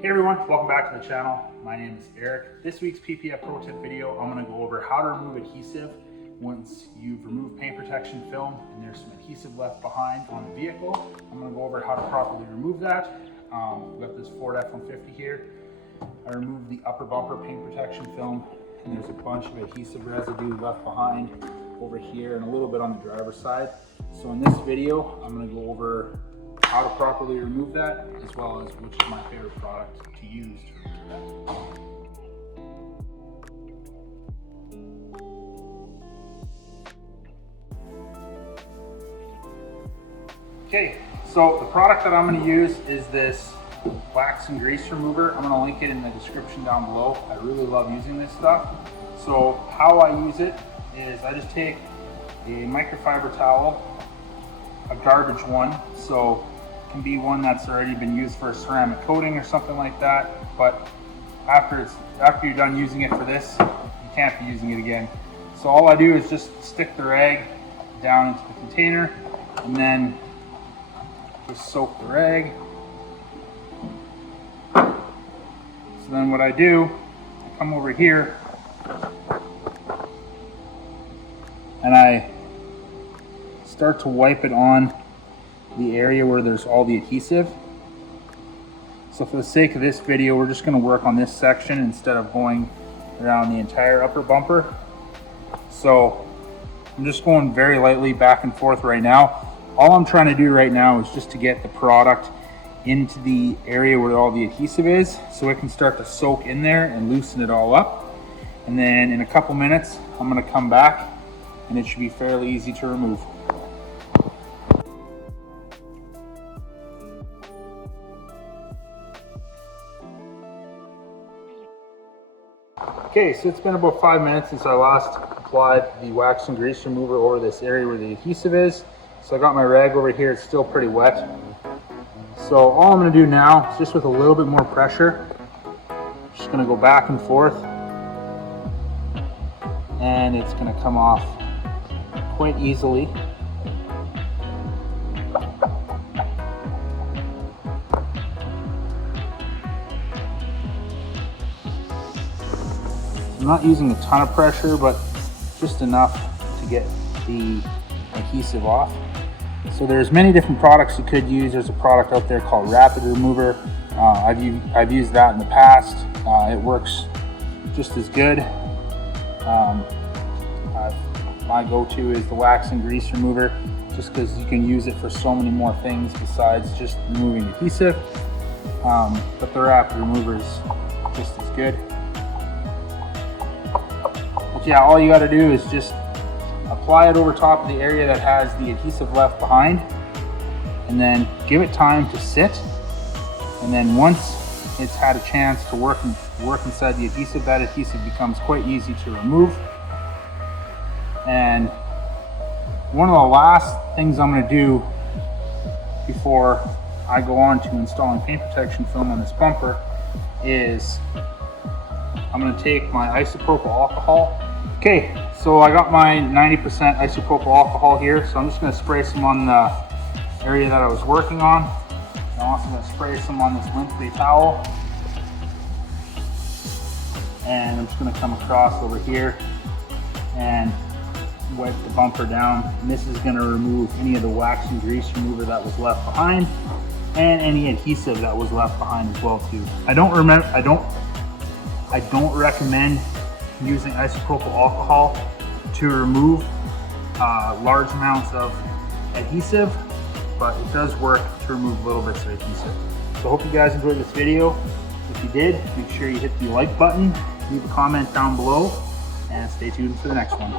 Hey everyone, welcome back to the channel. My name is Eric. This week's PPF Pro Tip video, I'm going to go over how to remove adhesive once you've removed paint protection film and there's some adhesive left behind on the vehicle. I'm going to go over how to properly remove that. We've got this Ford F-150 here. I removed the upper bumper paint protection film and there's a bunch of adhesive residue left behind over here and a little bit on the driver's side. So in this video, I'm going to go over how to properly remove that, as well as which is my favorite product to use to remove that. Okay, so the product that I'm going to use is this wax and grease remover. I'm going to link it in the description down below. I really love using this stuff. So how I use it is I just take a microfiber towel, a garbage one, so it can be one that's already been used for a ceramic coating or something like that, but after you're done using it for this, you can't be using it again. So all I do is just stick the rag down into the container and then just soak the rag. So then what I do, I come over here and I start to wipe it on the area where there's all the adhesive. So for the sake of this video, we're just going to work on this section instead of going around the entire upper bumper. So I'm just going very lightly back and forth right now. All I'm trying to do right now is just to get the product into the area where all the adhesive is, so it can start to soak in there and loosen it all up. And then in a couple minutes, I'm going to come back and it should be fairly easy to remove. Okay, so it's been about 5 minutes since I last applied the wax and grease remover over this area where the adhesive is. So I got my rag over here, it's still pretty wet. So all I'm going to do now is just with a little bit more pressure, just going to go back and forth and it's going to come off quite easily. I'm not using a ton of pressure, but just enough to get the adhesive off. So there's many different products you could use. There's a product out there called Rapid Remover. I've used that in the past. It works just as good. My go-to is the wax and grease remover, just because you can use it for so many more things besides just removing adhesive. But the Rapid Remover is just as good. Yeah, all you got to do is just apply it over top of the area that has the adhesive left behind and then give it time to sit, and then once it's had a chance to work inside the adhesive, that adhesive becomes quite easy to remove. And one of the last things I'm going to do before I go on to installing paint protection film on this bumper is I'm going to take my isopropyl alcohol. Okay, so I got my 90% isopropyl alcohol here, so I'm just going to spray some on the area that I was working on. I'm also going to spray some on this lint-free towel. And I'm just going to come across over here and wipe the bumper down. And this is going to remove any of the wax and grease remover that was left behind and any adhesive that was left behind as well too. I don't recommend using isopropyl alcohol to remove large amounts of adhesive, but it does work to remove little bits of adhesive. So I hope you guys enjoyed this video. If you did, make sure you hit the like button, leave a comment down below, and stay tuned for the next one.